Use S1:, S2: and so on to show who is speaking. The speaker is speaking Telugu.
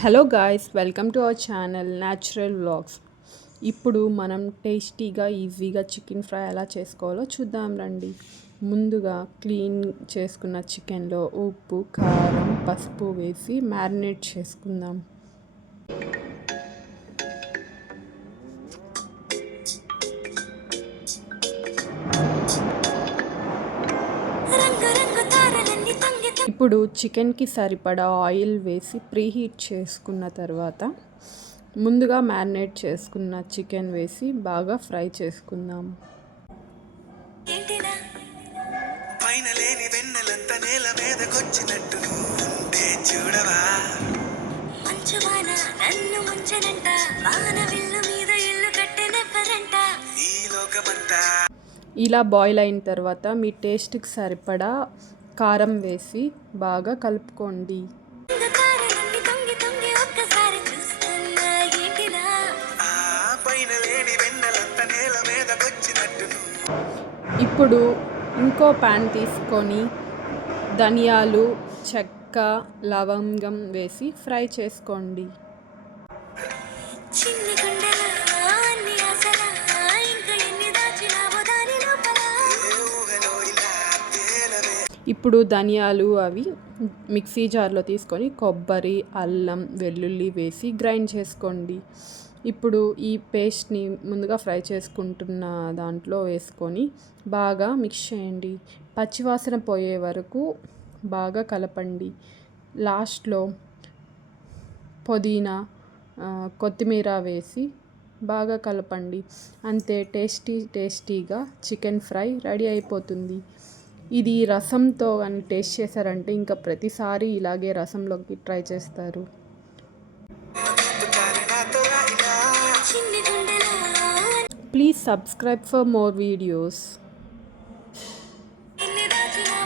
S1: Hello guys welcome to our channel natural vlogs ఇప్పుడు మనం టేస్టీగా ఈజీగా చికెన్ ఫ్రై ఎలా చేసుకోవాలో చూద్దాం రండి. ముందుగా క్లీన్ చేసుకున్న చికెన్లో ఉప్పు కారం పసుపు వేసి మ్యారినేట్ చేసుకుందాం. ఇప్పుడు చికెన్కి సరిపడా ఆయిల్ వేసి ప్రీహీట్ చేసుకున్న తర్వాత ముందుగా మ్యారినేట్ చేసుకున్న చికెన్ వేసి బాగా ఫ్రై చేసుకుందాం. ఇలా బాయిల్ అయిన తర్వాత మీ టేస్ట్కి సరిపడా కారం వేసి బాగా కలుపుకోండి.
S2: రంగు తారలన్నీ తొంగి తొంగి ఒక్కసారి చూస్తున్నా ఏంటినా
S3: ఆ పైన లేని వెన్నెలంత నేల మీదకొచ్చినట్టు
S1: ఇప్పుడు ఇంకో ప్యాన్ తీసుకొని ధనియాలు చెక్క లవంగం వేసి ఫ్రై చేసుకోండి. ఇప్పుడు ధనియాలు అవి మిక్సీ జార్లో తీసుకొని కొబ్బరి అల్లం వెల్లుల్లి వేసి గ్రైండ్ చేసుకోండి. ఇప్పుడు ఈ పేస్ట్ని ముందుగా ఫ్రై చేసుకుంటున్న దాంట్లో వేసుకొని బాగా మిక్స్ చేయండి. పచ్చివాసన పోయే వరకు బాగా కలపండి. లాస్ట్లో పుదీనా కొత్తిమీర వేసి బాగా కలపండి. అంతే టేస్టీ టేస్టీగా చికెన్ ఫ్రై రెడీ అయిపోతుంది. ఇది రసంతో కానీ టేస్ట్ చేశారంటే ఇంకా ప్రతిసారి ఇలాగే రసంలోకి ట్రై చేస్తారు. Please subscribe for more videos.